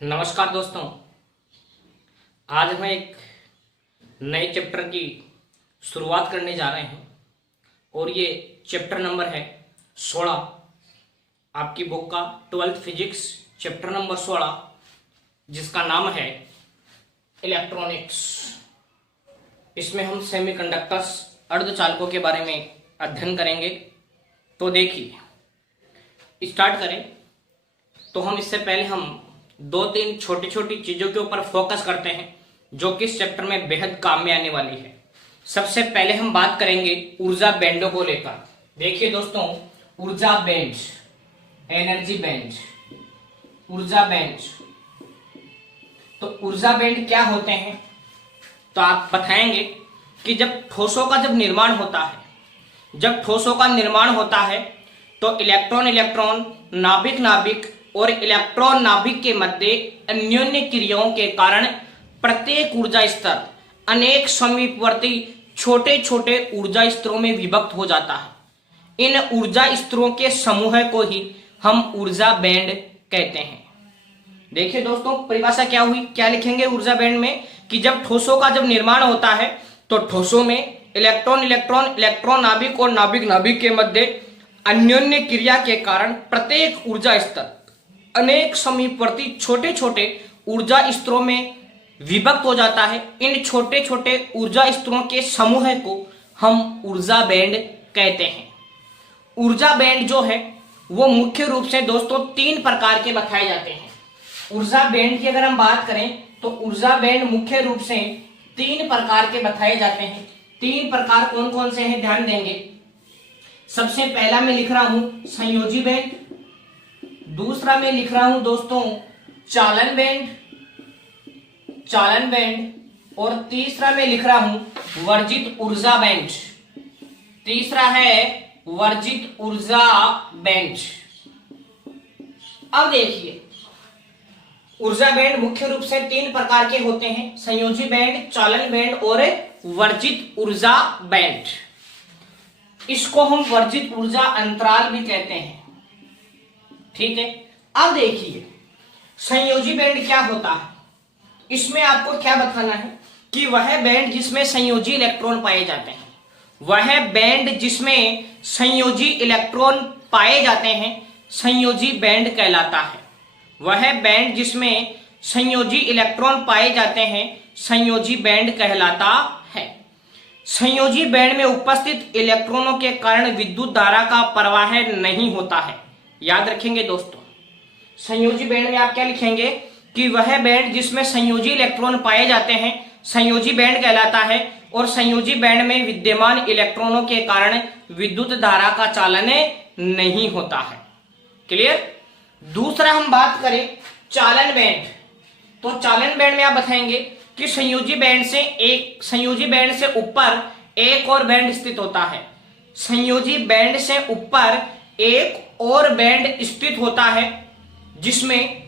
नमस्कार दोस्तों। आज हम एक नए चैप्टर की शुरुआत करने जा रहे हैं और ये चैप्टर नंबर है 16 आपकी बुक का 12th फिजिक्स चैप्टर नंबर 16 जिसका नाम है इलेक्ट्रॉनिक्स। इसमें हम सेमीकंडक्टर्स अर्धचालकों के बारे में अध्ययन करेंगे। तो देखिए स्टार्ट करें। तो हम इससे पहले हम दो तीन छोटी छोटी चीजों के ऊपर फोकस करते हैं जो कि इस चैप्टर में बेहद काम में आने वाली है। सबसे पहले हम बात करेंगे ऊर्जा बैंडों को लेकर। देखिए दोस्तों, ऊर्जा बैंड, एनर्जी बैंड, ऊर्जा बैंड। तो ऊर्जा बैंड क्या होते हैं? तो आप बताएंगे कि जब ठोसों का निर्माण होता है तो इलेक्ट्रॉन इलेक्ट्रॉन, नाभिक नाभिक और इलेक्ट्रॉन नाभिक के मध्य अन्योन्य क्रियाओं के कारण प्रत्येक ऊर्जा स्तर अनेक समीपवर्ती छोटे छोटे ऊर्जा स्तरों में विभक्त हो जाता है। इन ऊर्जा स्तरों के समूह को ही हम ऊर्जा बैंड कहते हैं। देखिए दोस्तों, परिभाषा क्या हुई, क्या लिखेंगे ऊर्जा बैंड में कि जब ठोसों का निर्माण होता है तो ठोसों में इलेक्ट्रॉन इलेक्ट्रॉन, इलेक्ट्रॉन नाभिक और नाभिक नाभिक के मध्य अन्योन्य क्रिया के कारण प्रत्येक ऊर्जा स्तर अनेक समीपवर्ती छोटे छोटे ऊर्जा स्तरों में विभक्त हो जाता है। इन छोटे छोटे ऊर्जा स्तरों के समूह को हम ऊर्जा बैंड कहते हैं। ऊर्जा बैंड जो है वो मुख्य रूप से दोस्तों तीन प्रकार के बताए जाते हैं। ऊर्जा बैंड की अगर हम बात करें तो ऊर्जा बैंड मुख्य रूप से तीन प्रकार के बताए जाते हैं। तीन प्रकार कौन कौन से हैं, ध्यान देंगे। सबसे पहला मैं लिख रहा हूं संयोजी बैंड, दूसरा मैं लिख रहा हूं दोस्तों चालन बैंड, और तीसरा मैं लिख रहा हूं वर्जित ऊर्जा बैंड। तीसरा है वर्जित ऊर्जा बैंड। अब देखिए, ऊर्जा बैंड मुख्य रूप से तीन प्रकार के होते हैं, संयोजी बैंड, चालन बैंड और वर्जित ऊर्जा बैंड। इसको हम वर्जित ऊर्जा अंतराल भी कहते हैं। ठीक है। अब देखिए संयोजी बैंड क्या होता है। इसमें आपको क्या बताना है कि वह बैंड जिसमें संयोजी इलेक्ट्रॉन पाए जाते हैं, वह बैंड जिसमें संयोजी इलेक्ट्रॉन पाए जाते हैं संयोजी बैंड कहलाता है। वह बैंड जिसमें संयोजी इलेक्ट्रॉन पाए जाते हैं संयोजी बैंड कहलाता है। संयोजी बैंड में उपस्थित इलेक्ट्रॉनों के कारण विद्युत धारा का प्रवाह नहीं होता है। याद रखेंगे दोस्तों, संयोजी बैंड में आप क्या लिखेंगे कि वह बैंड जिसमें संयोजी इलेक्ट्रॉन पाए जाते हैं संयोजी बैंड कहलाता है और संयोजी बैंड में विद्यमान इलेक्ट्रॉनों के कारण विद्युत धारा का चालन नहीं होता है। क्लियर। दूसरा हम बात करें चालन बैंड। तो चालन बैंड में आप बताएंगे कि संयोजी बैंड से ऊपर एक और बैंड स्थित होता है। संयोजी बैंड से ऊपर एक और बैंड स्थित होता है जिसमें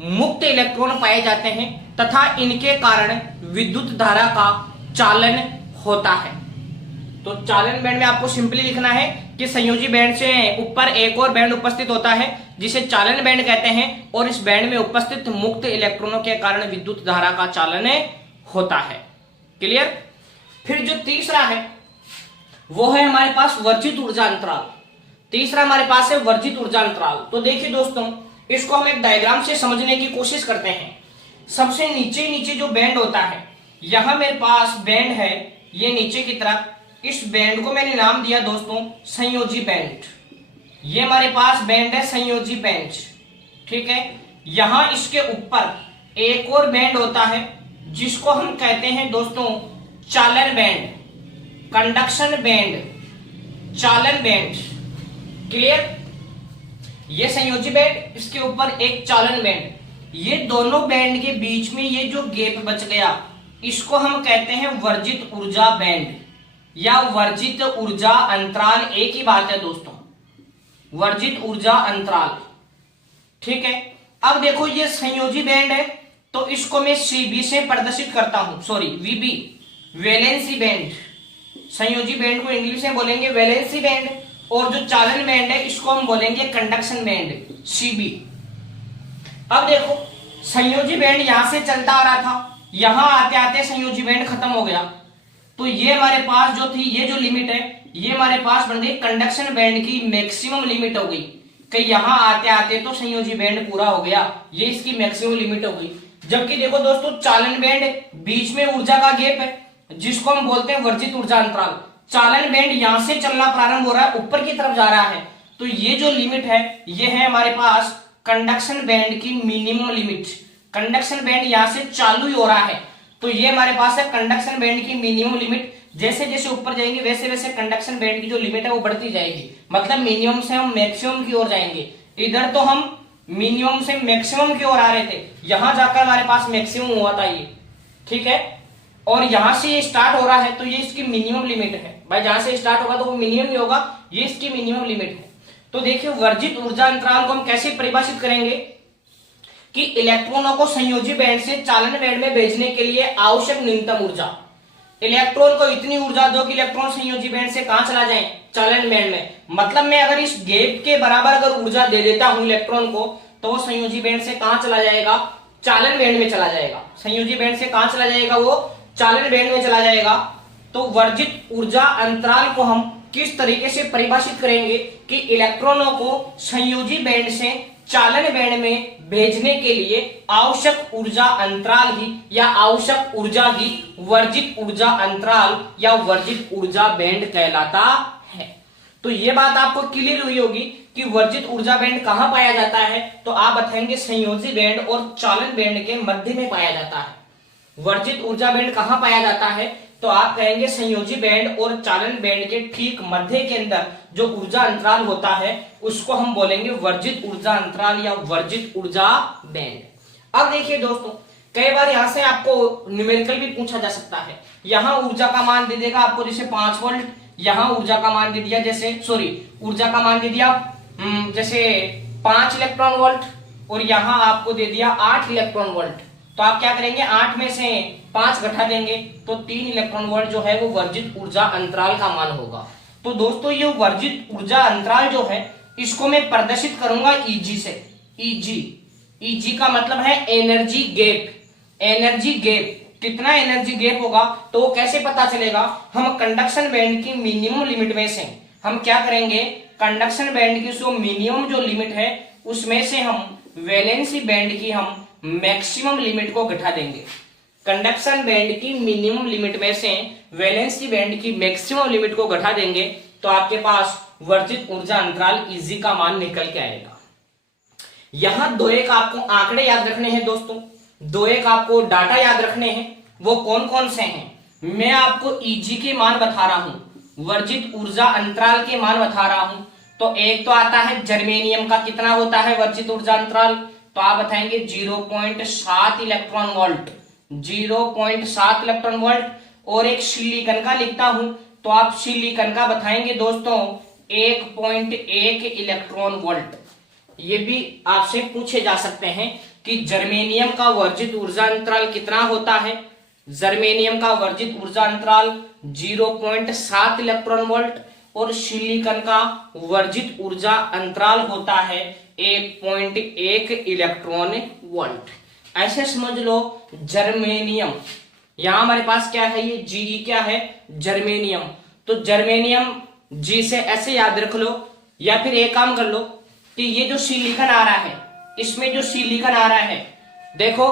मुक्त इलेक्ट्रॉन पाए जाते हैं तथा इनके कारण विद्युत धारा का चालन होता है। तो चालन बैंड में आपको सिंपली लिखना है कि संयोजी बैंड से ऊपर एक और बैंड उपस्थित होता है जिसे चालन बैंड कहते हैं और इस बैंड में उपस्थित मुक्त इलेक्ट्रॉनों के कारण विद्युत धारा का चालन होता है। क्लियर। फिर जो तीसरा है वो है हमारे पास वर्जित ऊर्जा अंतराल। तीसरा हमारे पास है वर्जित ऊर्जा अंतराल। तो देखिए दोस्तों, इसको हम एक डायग्राम से समझने की कोशिश करते हैं। सबसे नीचे जो बैंड होता है, यहां मेरे पास बैंड है, ये नीचे की तरफ। इस बैंड को मैंने नाम दिया दोस्तों संयोजी बैंड। ये हमारे पास बैंड है संयोजी बैंड। ठीक है। यहां इसके ऊपर एक और बैंड होता है जिसको हम कहते हैं दोस्तों चालन बैंड, कंडक्शन बैंड, चालन बैंड। क्लियर। ये संयोजी बैंड, इसके ऊपर एक चालन बैंड। ये दोनों बैंड के बीच में ये जो गैप बच गया इसको हम कहते हैं वर्जित ऊर्जा बैंड या वर्जित ऊर्जा अंतराल। एक ही बात है दोस्तों, वर्जित ऊर्जा अंतराल। ठीक है। अब देखो ये संयोजी बैंड है तो इसको मैं सीबी से प्रदर्शित करता हूं, सॉरी वीबी, वैलेंसी बैंड। संयोजी बैंड को इंग्लिश में बोलेंगे वैलेंसी बैंड और जो चालन बैंड है इसको हम बोलेंगे कंडक्शन बैंड, सीबी। अब देखो संयोजी बैंड यहां से चलता आ रहा था, यहां आते आते संयोजी बैंड खत्म हो गया, तो ये हमारे पास जो थी, ये जो लिमिट है, ये हमारे पास बन गई कंडक्शन बैंड की मैक्सिमम लिमिट हो गई कि यहां आते आते तो संयोजी बैंड पूरा हो गया, ये इसकी मैक्सिमम लिमिट हो गई। जबकि देखो दोस्तों, चालन बैंड बीच में ऊर्जा का गैप है जिसको हम बोलते हैं वर्जित ऊर्जा अंतराल। चालन बैंड यहां से चलना प्रारंभ हो रहा है, ऊपर की तरफ जा रहा है, तो ये जो लिमिट है ये है हमारे पास कंडक्शन बैंड की मिनिमम लिमिट। कंडक्शन बैंड यहां से चालू ही हो रहा है, तो ये हमारे पास है कंडक्शन बैंड की मिनिमम लिमिट। जैसे जैसे ऊपर जाएंगे वैसे वैसे कंडक्शन बैंड की जो लिमिट है वो बढ़ती जाएगी, मतलब मिनिमम से हम मैक्सिमम की ओर जाएंगे। इधर तो हम मिनिमम से मैक्सिमम की ओर आ रहे थे, यहां जाकर हमारे पास मैक्सिमम हुआ था ये, ठीक है, और यहां से ये स्टार्ट हो रहा है तो ये इसकी मिनिमम लिमिट है भाई। जहां से स्टार्ट होगा तो वो मिनिमम ही होगा, ये इसकी मिनिमम लिमिट है। तो देखिए वर्जित ऊर्जा अंतराल को हम कैसे परिभाषित करेंगे कि इलेक्ट्रॉनों को संयोजी बैंड से चालन बैंड में भेजने के लिए आवश्यक न्यूनतम ऊर्जा। इलेक्ट्रॉन को इतनी ऊर्जा दो कि इलेक्ट्रॉन संयोजी बैंड से कहां चला जाए, चालन बैंड में। मतलब मैं अगर इस गैप के बराबर अगर ऊर्जा दे देता हूं इलेक्ट्रॉन को, तो वो संयोजी बैंड से कहां चला जाएगा, चालन बैंड में चला जाएगा। संयोजी बैंड से कहां चला जाएगा, वो चालन बैंड में चला जाएगा। तो वर्जित ऊर्जा अंतराल को हम किस तरीके से परिभाषित करेंगे कि इलेक्ट्रॉनों को संयोजी बैंड से चालन बैंड में भेजने के लिए आवश्यक ऊर्जा अंतराल ही या आवश्यक ऊर्जा ही वर्जित ऊर्जा अंतराल या वर्जित ऊर्जा बैंड कहलाता है। तो ये बात आपको क्लियर हुई होगी कि वर्जित ऊर्जा बैंड कहां पाया जाता है, तो आप बताएंगे संयोजी बैंड और चालन बैंड के मध्य में पाया जाता है। वर्जित ऊर्जा बैंड कहां पाया जाता है, तो आप कहेंगे संयोजी बैंड और चालन बैंड के ठीक मध्य के अंदर जो ऊर्जा अंतराल होता है उसको हम बोलेंगे वर्जित ऊर्जा अंतराल या वर्जित ऊर्जा बैंड। अब देखिए दोस्तों, कई बार यहां से आपको न्यूमेरिकल भी पूछा जा सकता है। यहां ऊर्जा का मान दे देगा आपको जैसे 5 वोल्ट, यहां ऊर्जा का मान दे दिया ऊर्जा का मान दे दिया जैसे 5 इलेक्ट्रॉन वोल्ट, और यहां आपको दे दिया 8 इलेक्ट्रॉन वोल्ट। तो आप क्या करेंगे, 8 में से 5 घटा देंगे तो 3 इलेक्ट्रॉन वोल्ट जो है वो वर्जित ऊर्जा अंतराल का मान होगा। तो दोस्तों ये वर्जित ऊर्जा अंतराल जो है इसको मैं प्रदर्शित करूंगा ईजी से। ईजी का मतलब है एनर्जी गैप। एनर्जी गैप कितना एनर्जी गैप होगा तो वो कैसे पता चलेगा, हम कंडक्शन बैंड की मिनिमम लिमिट में से हम क्या करेंगे, कंडक्शन बैंड की जो मिनिमम जो लिमिट है उसमें से हम वैलेंसी बैंड की हम मैक्सिमम लिमिट को घटा देंगे। कंडक्शन बैंड की मिनिमम लिमिट में से वैलेंसी बैंड की मैक्सिमम लिमिट को घटा देंगे तो आपके पास वर्जित ऊर्जा अंतराल ईजी का मान निकल के आएगा। यहां 2-1 आपको आंकड़े याद रखने हैं दोस्तों, 2-1 आपको डाटा याद रखने हैं। वो कौन कौन से हैं, मैं आपको ईजी के मान बता रहा हूं, वर्जित ऊर्जा अंतराल के मान बता रहा हूं। तो एक तो आता है जर्मेनियम का कितना होता है वर्जित ऊर्जा अंतराल, तो आप बताएंगे 0.7 इलेक्ट्रॉन वोल्ट, 0.7 इलेक्ट्रॉन वोल्ट। और एक सिलिकॉन का लिखता हूं तो आप सिलिकॉन का बताएंगे दोस्तों 1.1 इलेक्ट्रॉन वोल्ट। ये भी आपसे पूछे जा सकते हैं कि जर्मेनियम का वर्जित ऊर्जा अंतराल कितना होता है। जर्मेनियम का वर्जित ऊर्जा अंतराल 0.7 इलेक्ट्रॉन वोल्ट और सिलिकॉन का वर्जित ऊर्जा अंतराल होता है 1.1 इलेक्ट्रॉन वोल्ट। ऐसे समझ लो जर्मेनियम, यहां हमारे पास क्या है, ये जी क्या है, जर्मेनियम। तो जर्मेनियम जी से ऐसे याद रख लो, या फिर एक काम कर लो कि ये जो सिलिकॉन आ रहा है, इसमें जो सिलिकॉन आ रहा है देखो,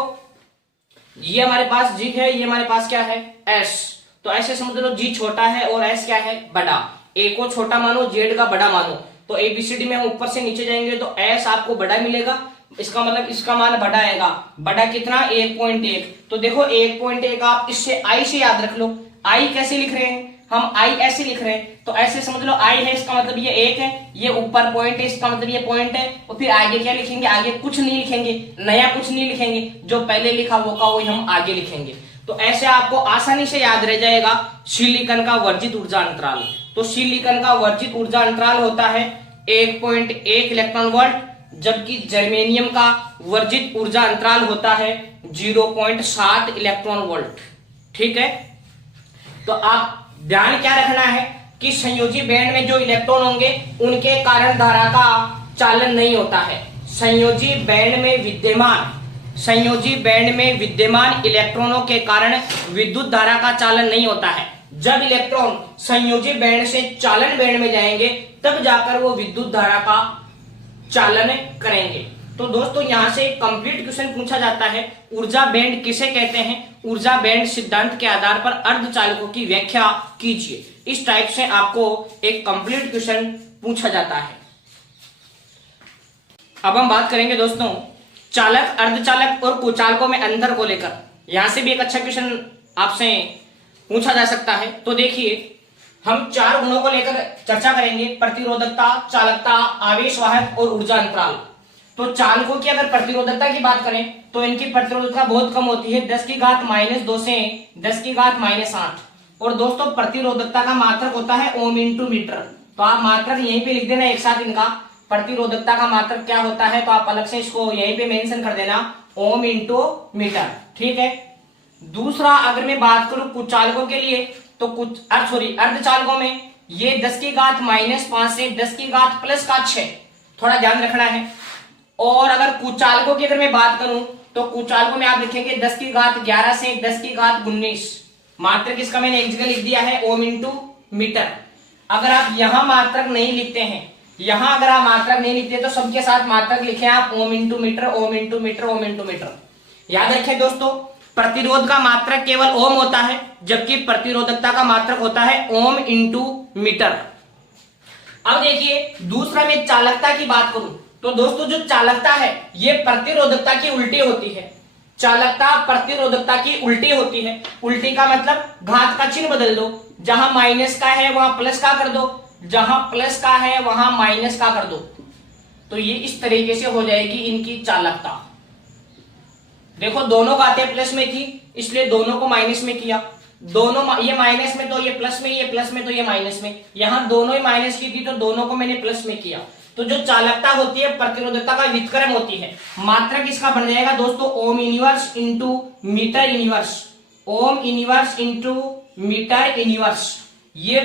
ये हमारे पास जी है, ये हमारे पास क्या है एस। तो ऐसे समझ लो जी छोटा है और एस क्या है बड़ा। ए को छोटा मानो, जेड का बड़ा मानो। तो एबीसीडी में हम ऊपर से नीचे जाएंगे तो एस आपको बड़ा मिलेगा, इसका मतलब इसका मान बड़ा आएगा। बड़ा कितना 1.1। तो देखो 1.1 आप इससे आई से याद रख लो। आई कैसे लिख रहे हैं हम, आई ऐसे लिख रहे हैं, तो ऐसे समझ लो आई है इसका मतलब ये 1 है, ये ऊपर पॉइंट है इसका मतलब ये पॉइंट है। और फिर आगे क्या लिखेंगे, आगे कुछ नहीं लिखेंगे, नया कुछ नहीं लिखेंगे, जो पहले लिखा वो का वही हम आगे लिखेंगे। तो ऐसे आपको आसानी से याद रह जाएगा सिलिकॉन का वर्जित ऊर्जा अंतराल। तो सिलिकॉन का वर्जित ऊर्जा अंतराल होता है 1.1 इलेक्ट्रॉन वोल्ट, जबकि जर्मेनियम का वर्जित ऊर्जा अंतराल होता है 0.7 इलेक्ट्रॉन वोल्ट। ठीक है, तो आप ध्यान क्या रखना है कि संयोजी बैंड में जो इलेक्ट्रॉन होंगे उनके कारण धारा का चालन नहीं होता है। संयोजी बैंड में विद्यमान संयोजी बैंड में विद्यमान इलेक्ट्रॉनों के कारण विद्युत धारा का चालन नहीं होता है। जब इलेक्ट्रॉन संयोजी बैंड से चालन बैंड में जाएंगे तब जाकर वो विद्युत धारा का चालन करेंगे। तो दोस्तों यहां से कंप्लीट क्वेश्चन पूछा जाता है, ऊर्जा बैंड किसे कहते हैं, ऊर्जा बैंड सिद्धांत के आधार पर अर्धचालकों की व्याख्या कीजिए। इस टाइप से आपको एक कंप्लीट क्वेश्चन पूछा जाता है। अब हम बात करेंगे दोस्तों चालक, अर्धचालक और कुचालकों में अंतर को लेकर। यहां से भी एक अच्छा क्वेश्चन आपसे पूछा जा सकता है। तो देखिए हम 4 गुणों को लेकर चर्चा करेंगे, प्रतिरोधकता, चालकता, आवेशवाहक और ऊर्जा अंतराल। तो चालकों की अगर प्रतिरोधकता की बात करें तो इनकी प्रतिरोधकता बहुत कम होती है, 10 की घात -2 से 10 की घात -8। और दोस्तों प्रतिरोधकता का मात्रक होता है ओम इंटू मीटर। तो आप मात्रक यहीं पे लिख देना एक साथ, इनका प्रतिरोधकता का मात्रक क्या होता है तो आप अलग से इसको यहीं पे मेंशन कर देना, ओम इंटू मीटर। ठीक है। दूसरा अगर मैं बात करूं कुचालकों के लिए तो अर्धचालकों में ये 10 की घात -5 से 10 की घात +6, थोड़ा ध्यान रखना है। और अगर कुचालकों की अगर मैं बात करूं तो कुचालकों में आप लिखेंगे 10 की घात 11 से 10 की घात 19। मात्रक इसका मैंने एक जगह लिख दिया है ओम इंटू मीटर। अगर आप यहां मात्रक नहीं लिखते हैं, यहां अगर आप मात्रक नहीं लिखते तो सबके साथ मात्रक लिखे आप ohm into metre, ohm into metre, ohm into metre. याद रखें दोस्तों प्रतिरोध का मात्रक केवल ओम होता है, जबकि प्रतिरोधकता का मात्रक होता है ओम इंटू मीटर। अब देखिए दूसरा मैं चालकता की बात करूं तो दोस्तों जो चालकता है ये प्रतिरोधकता की उल्टी होती है। चालकता प्रतिरोधकता की उल्टी होती है। उल्टी का मतलब घात का चिन्ह बदल दो, जहां माइनस का है वहां प्लस का कर दो, जहां प्लस का है वहां माइनस का कर दो। तो ये इस तरीके से हो जाएगी इनकी चालकता। देखो दोनों बातें प्लस में थी इसलिए दोनों को माइनस में किया, दोनों ये माइनस में तो ये प्लस में, ये प्लस में तो ये माइनस में, यहां दोनों ही माइनस की थी तो दोनों को मैंने प्लस में किया। तो जो चालकता होती है प्रतिरोधकता का व्युत्क्रम होती है। मात्रक इसका बन जाएगा दोस्तों ohm inverse into metre inverse, ohm inverse into metre inverse. ये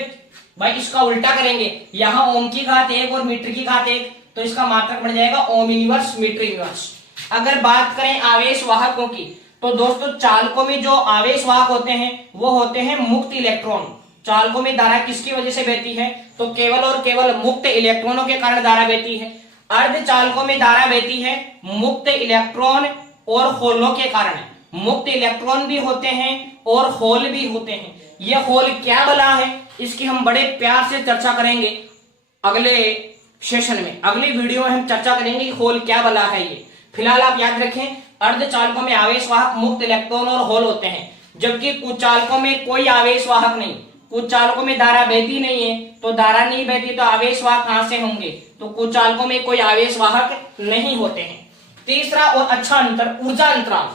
भाई इसका उल्टा करेंगे, यहां ओम की घात 1 और मीटर की घात 1, तो इसका मात्रक बन जाएगा ओम इनवर्स मीटर इनवर्स। अगर बात करें आवेश वाहकों की तो दोस्तों चालकों में जो आवेश वाहक होते हैं वो होते हैं मुक्त इलेक्ट्रॉन। चालकों में धारा किसकी वजह से बहती है तो केवल और केवल मुक्त इलेक्ट्रॉनों के कारण धारा बहती है। अर्धचालकों में धारा बहती है मुक्त इलेक्ट्रॉन और होलों के कारण। मुक्त इलेक्ट्रॉन भी होते हैं और होल भी होते हैं। ये होल क्या बला है इसकी हम बड़े प्यार से चर्चा करेंगे अगले सेशन में, अगली वीडियो में हम चर्चा करेंगे कि होल क्या बला है। ये फिलहाल आप याद रखें अर्धचालकों में आवेशवाहक मुक्त इलेक्ट्रॉन और होल होते हैं, जबकि कुचालकों में कोई आवेशवाहक नहीं। कुचालकों में धारा बहती नहीं है, तो धारा नहीं बहती तो आवेशवाहक कहां से होंगे, तो कुचालकों में कोई आवेशवाहक नहीं होते हैं। तीसरा और अच्छा अंतर ऊर्जा अंतराल।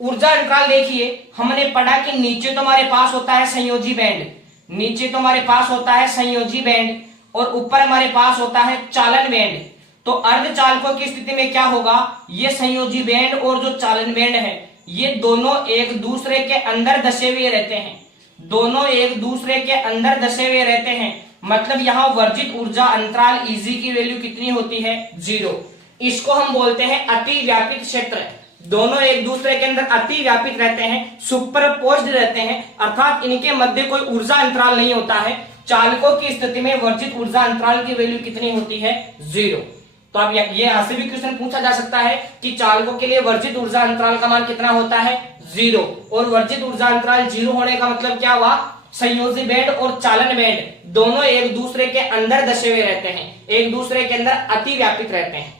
ऊर्जा अंतराल देखिए हमने पढ़ा कि नीचे तो हमारे पास होता है संयोजी बैंड, नीचे तो हमारे पास होता है संयोजी बैंड और ऊपर हमारे पास होता है चालन बैंड। तो अर्धचालकों की स्थिति में क्या होगा, ये संयोजी बैंड और जो चालन बैंड है ये दोनों एक दूसरे के अंदर धसे हुए रहते हैं, दोनों एक दूसरे के अंदर धसे हुए रहते हैं। मतलब यहां वर्जित ऊर्जा अंतराल Eg की वैल्यू कितनी होती है 0। इसको हम बोलते हैं अति व्यापित क्षेत्र। दोनों एक दूसरे के अंदर अति व्यापित रहते हैं, सुपरपोज्ड रहते हैं, अर्थात इनके मध्य कोई ऊर्जा अंतराल नहीं होता है। चालकों की स्थिति में वर्जित ऊर्जा अंतराल की वैल्यू कितनी होती है 0। तो अब ये यहां से भी क्वेश्चन पूछा जा सकता है कि चालकों के लिए वर्जित ऊर्जा अंतराल का मान कितना होता है 0। और वर्जित ऊर्जा अंतराल 0 होने का मतलब क्या हुआ, संयोजी बैंड और चालन बैंड दोनों एक दूसरे के अंदर धसे हुए रहते हैं, एक दूसरे के अंदर अति व्यापित रहते हैं।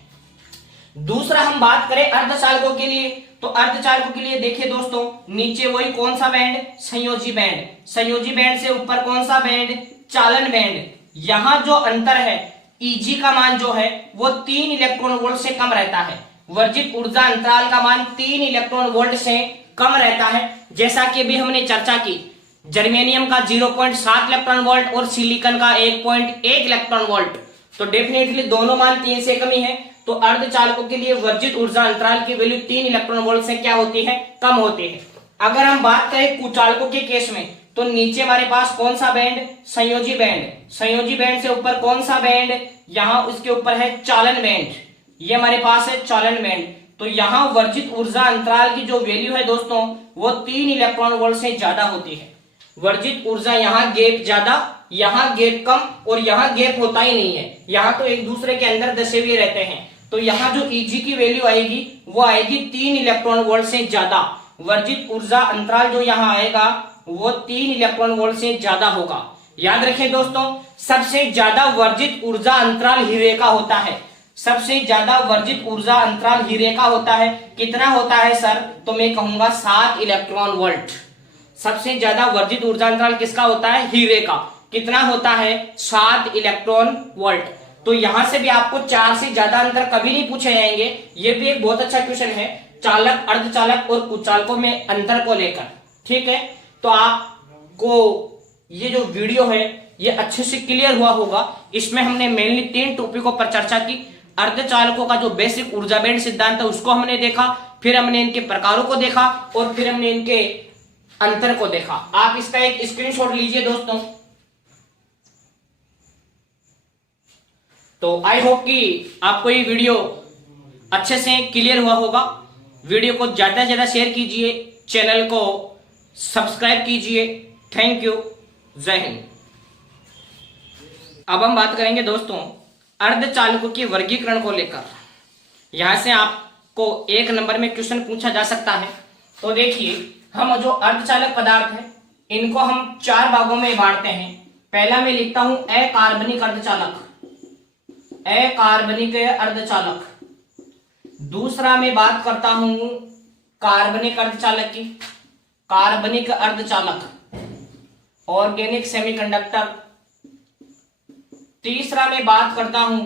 दूसरा हम बात करें अर्धचालकों के लिए तो अर्धचालकों के लिए देखिए दोस्तों नीचे वही कौन सा बैंड, संयोजी बैंड, संयोजी बैंड से ऊपर कौन सा बैंड, चालन बैंड। यहां जो अंतर है Eg का मान जो है वो 3 इलेक्ट्रॉन वोल्ट से कम रहता है, वर्जित ऊर्जा अंतराल का मान 3 इलेक्ट्रॉन वोल्ट से कम रहता है। जैसा कि अभी हमने चर्चा की जर्मेनियम का 0.7 इलेक्ट्रॉन वोल्ट और सिलिकॉन का 1.1 इलेक्ट्रॉन वोल्ट, तो डेफिनेटली दोनों मान 3 से कम ही है। तो अर्धचालकों के लिए वर्जित ऊर्जा अंतराल की वैल्यू 3 इलेक्ट्रॉन वोल्ट से क्या होती है, कम होती है। अगर हम बात करें कुचालकों के केस में तो नीचे हमारे पास कौन सा बैंड, संयोजी बैंड, संयोजी बैंड से ऊपर कौन सा बैंड, यहां उसके ऊपर है चालन बैंड, ये हमारे पास है चालन बैंड। तो यहाँ वर्जित ऊर्जा अंतराल की जो वैल्यू है दोस्तों वो 3 इलेक्ट्रॉन वोल्ट से ज्यादा होती है। वर्जित ऊर्जा यहाँ गैप ज्यादा, यहाँ गैप कम और यहाँ गैप होता ही नहीं है, यहाँ तो एक दूसरे के अंदर दसे हुए रहते हैं। तो यहाँ जो Eg की वैल्यू आएगी वो आएगी 3 इलेक्ट्रॉन वोल्ट से ज्यादा। वर्जित ऊर्जा अंतराल जो यहाँ आएगा वो 3 इलेक्ट्रॉन वोल्ट से ज्यादा होगा। याद रखें दोस्तों, सबसे ज्यादा वर्जित ऊर्जा अंतराल हीरे का होता है। सबसे ज्यादा वर्जित ऊर्जा अंतराल हीरे का होता है। कितना होता है सर? तो मैं कहूंगा 7 इलेक्ट्रॉन वोल्ट। सबसे ज्यादा वर्जित ऊर्जा अंतराल किसका होता है? हीरे का। कितना होता है? 7 इलेक्ट्रॉन वोल्ट। तो यहां से भी आपको 4 से ज्यादा अंतर कभी नहीं पूछे जाएंगे। ये भी एक बहुत अच्छा क्वेश्चन है चालक, अर्धचालक और कुचालकों में अंतर को लेकर। ठीक है, तो आपको ये जो वीडियो है ये अच्छे से क्लियर हुआ होगा। इसमें हमने मेनली 3 टॉपिकों पर चर्चा की। अर्धचालकों का जो बेसिक ऊर्जा बैंड सिद्धांत है उसको हमने देखा, फिर हमने इनके प्रकारों को देखा और फिर हमने इनके अंतर को देखा। आप इसका एक स्क्रीनशॉट लीजिए दोस्तों। तो आई होप कि आपको ये वीडियो अच्छे से क्लियर हुआ होगा। वीडियो को ज्यादा से ज्यादा शेयर कीजिए, चैनल को सब्सक्राइब कीजिए। थैंक यू, जय हिंद। अब हम बात करेंगे दोस्तों अर्धचालकों के वर्गीकरण को लेकर। यहां से आपको 1 नंबर में क्वेश्चन पूछा जा सकता है। तो देखिए, हम जो अर्धचालक पदार्थ है इनको हम 4 भागों में बांटते हैं। पहला मैं लिखता हूं अकार्बनिक अर्धचालक, अकार्बनिक अर्धचालक। दूसरा मैं बात करता हूं कार्बनिक अर्धचालक की, कार्बनिक अर्धचालक, ऑर्गेनिक सेमीकंडक्टर। तीसरा मैं बात करता हूं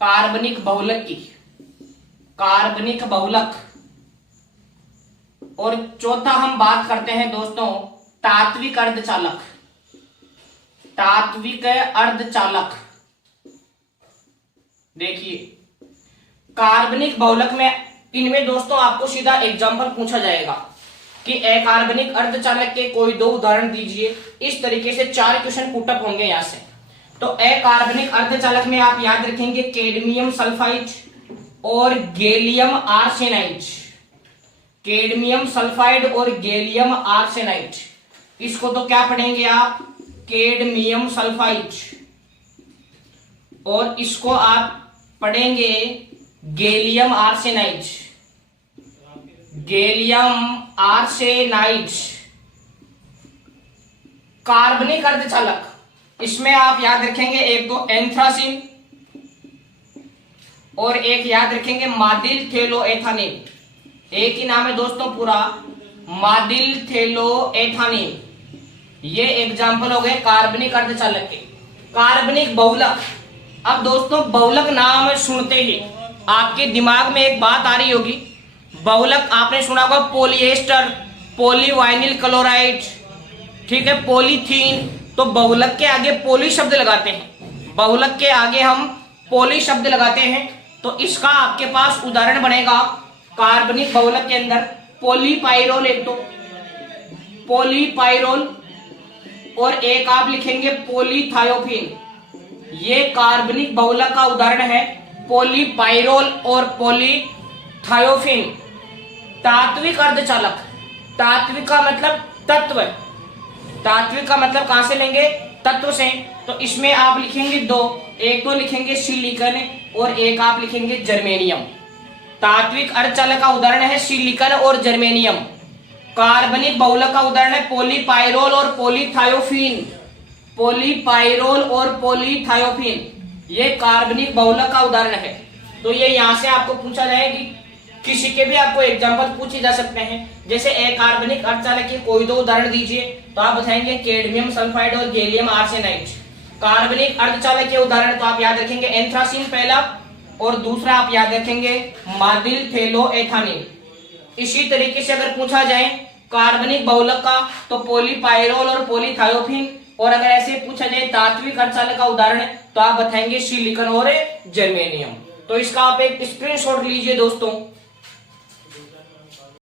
कार्बनिक बहुलक की, कार्बनिक बहुलक। और चौथा हम बात करते हैं दोस्तों तात्विक अर्धचालक, तात्विक अर्धचालक। देखिए, कार्बनिक बहुलक में इनमें दोस्तों आपको सीधा एग्जांपल पूछा जाएगा कि अकार्बनिक अर्धचालक के कोई 2 उदाहरण दीजिए। इस तरीके से 4 क्वेश्चन पुटअप होंगे यहां से। तो अकार्बनिक अर्धचालक में आप याद रखेंगे कैडमियम सल्फाइड और गैलियम आर्सेनाइड, कैडमियम सल्फाइड और गैलियम आर्सेनाइड। इसको तो क्या पढ़ेंगे आप? Cadmium sulphide. और इसको आप पढ़ेंगे गैलियम आर्सेनाइड, गैलियम आर्सेनाइड। कार्बनिक अर्धचालक, इसमें आप याद रखेंगे एक तो एंथ्रासिन और एक याद रखेंगे मादिल थैलोएथानिन। एक ही नाम है दोस्तों पूरा, मादिल थैलोएथानिन। ये एग्जाम्पल हो गए कार्बनिक अर्धचालक के। कार्बनिक बहुलक, अब दोस्तों बहुलक नाम सुनते ही आपके दिमाग में एक बात आ रही होगी। बहुलक आपने सुना होगा पॉलिएस्टर, पॉलीवाइनिल क्लोराइड, ठीक है, पॉलीथीन। तो बहुलक के आगे पॉली शब्द लगाते हैं, बहुलक के आगे हम पॉली शब्द लगाते हैं। तो इसका आपके पास उदाहरण बनेगा कार्बनिक बहुलक के अंदर पॉलीपाइरोल, एक तो पॉलीपाइरोल और एक आप लिखेंगे पॉलीथायोफिन। ये कार्बनिक बहुलक का उदाहरण है, पॉलीपाइरोल और पॉलीथायोफिन। तात्विक अर्धचालक, तात्विक का मतलब तत्व, तात्विक का मतलब कहां से लेंगे? तत्व से। तो इसमें आप लिखेंगे 2, एक तो लिखेंगे सिलिकॉन और एक आप लिखेंगे जर्मेनियम। तात्विक अर्धचालक का उदाहरण है सिलिकॉन और जर्मेनियम। कार्बनिक बहुलक का उदाहरण है पॉलीपाइरोल और पॉलीथायोफिन, पॉलीपाइरोल और पॉलीथायोफिन। ये कार्बनिक बहुलक का उदाहरण है। तो ये यहां से आपको पूछा जाएगी, किसी के भी आपको एग्जांपल पूछे जा सकते हैं। जैसे अकार्बनिक अर्धचालक के कोई 2 उदाहरण दीजिए, तो आप बताएंगे कैडमियम सल्फाइड और गैलियम आर्सेनाइड। कार्बनिक अर्धचालक के उदाहरण तो आप याद रखेंगे एंथ्रासिन पहला, और दूसरा आप याद रखेंगे मादिल थैलोएथानिन। इसी तरीके से अगर पूछा जाए कार्बनिक बहुलक का तो पॉलीपाइरोल और पॉलीथायोफिन। और अगर ऐसे पूछा जाए तात्विक अर्धचालक का उदाहरण तो आप बताएंगे सिलिकॉन और जर्मेनियम। तो इसका आप एक स्क्रीनशॉट लीजिए दोस्तों।